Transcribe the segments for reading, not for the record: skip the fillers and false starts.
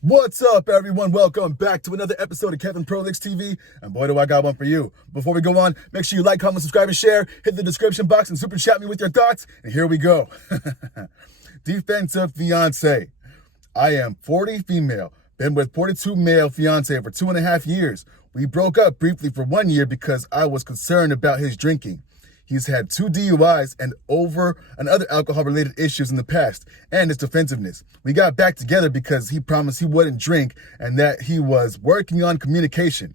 What's up, everyone? Welcome back to another episode of Kevin Prolix TV, and boy, do I got one for you. Before we go on, make sure you like, comment, subscribe, and share. Hit the description box and super chat me with your thoughts, and here we go. Defensive fiance. I am 40 female, been with 42 male fiance for 2.5 years. We broke up briefly for 1 year because I was concerned about his drinking. He's had 2 DUIs and other alcohol-related issues in the past, and his defensiveness. We got back together because he promised he wouldn't drink and that he was working on communication.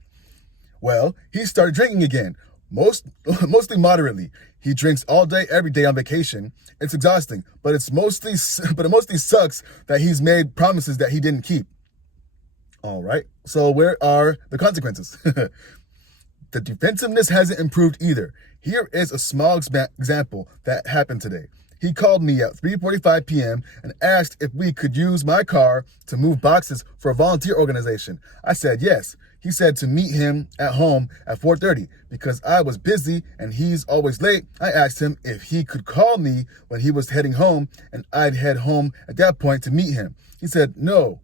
Well, he started drinking again, mostly moderately. He drinks all day, every day on vacation. It's exhausting, but it mostly sucks that he's made promises that he didn't keep. All right, so where are the consequences? The defensiveness hasn't improved either. Here is a small example that happened today. He called me at 3:45 p.m. and asked if we could use my car to move boxes for a volunteer organization. I said yes. He said to meet him at home at 4:30. Because I was busy and he's always late, I asked him if he could call me when he was heading home and I'd head home at that point to meet him. He said, no,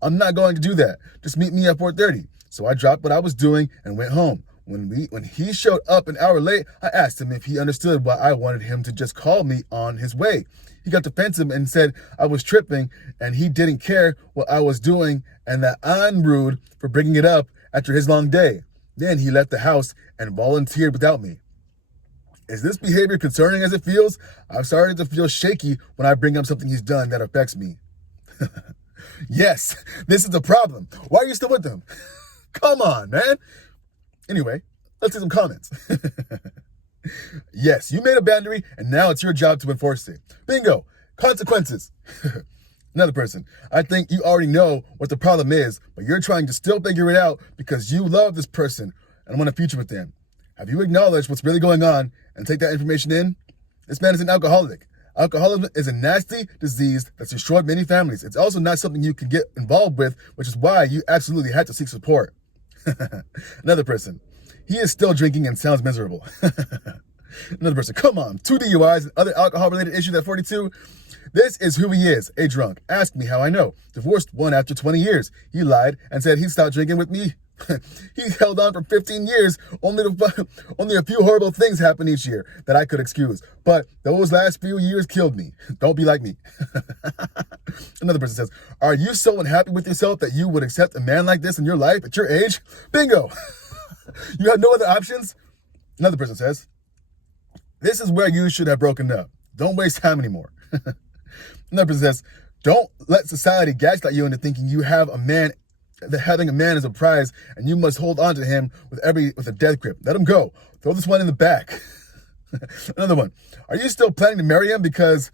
I'm not going to do that. Just meet me at 4:30. So I dropped what I was doing and went home. When he showed up an hour late, I asked him if he understood why I wanted him to just call me on his way. He got defensive and said I was tripping and he didn't care what I was doing and that I'm rude for bringing it up after his long day. Then he left the house and volunteered without me. Is this behavior concerning as it feels? I've started to feel shaky when I bring up something he's done that affects me. Yes, this is the problem. Why are you still with him? Come on, man. Anyway, let's see some comments. Yes, you made a boundary, and now it's your job to enforce it. Bingo. Consequences. Another person. I think you already know what the problem is, but you're trying to still figure it out because you love this person and want a future with them. Have you acknowledged what's really going on and take that information in? This man is an alcoholic. Alcoholism is a nasty disease that's destroyed many families. It's also not something you can get involved with, which is why you absolutely had to seek support. Another person. He is still drinking and sounds miserable. Another person. Come on. 2 DUIs and other alcohol-related issues at 42. This is who he is, a drunk. Ask me how I know. Divorced one after 20 years. He lied and said he stopped drinking with me. He held on for 15 years. Only a few horrible things happen each year that I could excuse. But those last few years killed me. Don't be like me. Another person says, are you so unhappy with yourself that you would accept a man like this in your life at your age? Bingo. You have no other options? Another person says, this is where you should have broken up. Don't waste time anymore. Another person says, don't let society gaslight you into thinking you have a man, that having a man is a prize and you must hold on to him with a death grip. Let him go. Throw this one in the back. Another one. Are you still planning to marry him? Because,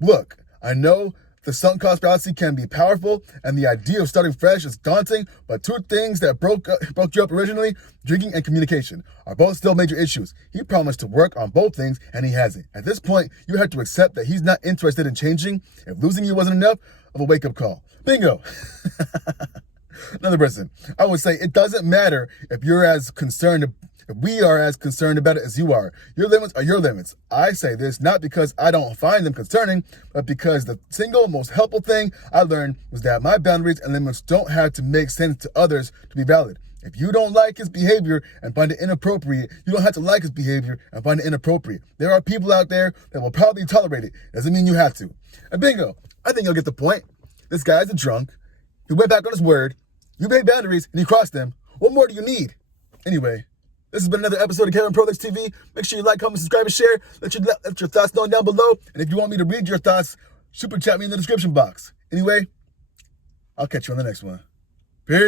look, I know the sunk cost fallacy can be powerful and the idea of starting fresh is daunting, but 2 things that broke you up originally, drinking and communication, are both still major issues. He promised to work on both things and he hasn't. At this point, you have to accept that he's not interested in changing if losing you wasn't enough of a wake-up call. Bingo. Another person. I would say it doesn't matter if we are as concerned about it as you are. Your limits are your limits. I say this not because I don't find them concerning, but because the single most helpful thing I learned was that my boundaries and limits don't have to make sense to others to be valid. If you don't like his behavior and find it inappropriate, you don't have to like his behavior and find it inappropriate. There are people out there that will probably tolerate it. Doesn't mean you have to. And bingo, I think you'll get the point. This guy's a drunk. He went back on his word. You made boundaries and you crossed them. What more do you need? Anyway, this has been another episode of Kevin Prolix TV. Make sure you like, comment, subscribe, and share. Let your thoughts know down below. And if you want me to read your thoughts, super chat me in the description box. Anyway, I'll catch you on the next one. Peace.